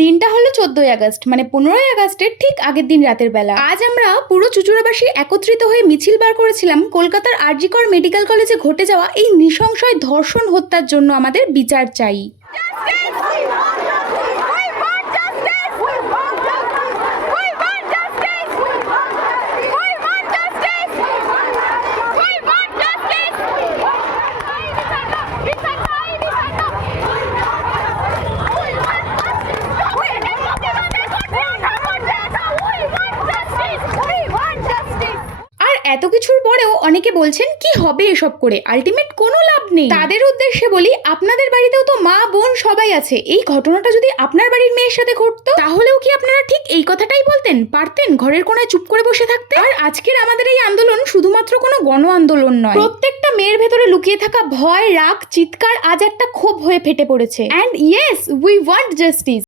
দিনটা হলো 14ই আগস্ট, মানে 15ই আগস্টের ঠিক আগের দিন রাতের বেলা। আজ আমরা পুরো চুঁচুড়াবাসী একত্রিত হয়ে মিছিল বার করেছিলাম কলকাতার আর.জি. কর মেডিকেল কলেজে ঘটে যাওয়া এই নৃশংসয় ধর্ষণ হত্যার জন্য আমাদের বিচার চাই। এত কিছুর পরেও অনেকে বলছেন কি হবে এসব করে, আলটিমেট কোনো লাভ নেই। তাদের উদ্দেশ্যে বলি, আপনাদের বাড়িতেও তো মা বোন সবাই আছে। এই ঘটনাটা যদি আপনার বাড়ির মেয়ের সাথে ঘটতো, তাহলেও কি আপনারা ঠিক এই কথাটাই বলতেন? পারতেন ঘরের কোনায় চুপ করে বসে থাকতে? আর আজকের আমাদের এই আন্দোলন শুধুমাত্র কোনো গণ আন্দোলন নয়, প্রত্যেকটা মেয়ের ভেতরে লুকিয়ে থাকা ভয়, রাগ, চিৎকার আজ একটা ক্ষোভ হয়ে ফেটে পড়েছে। And yes, we want justice.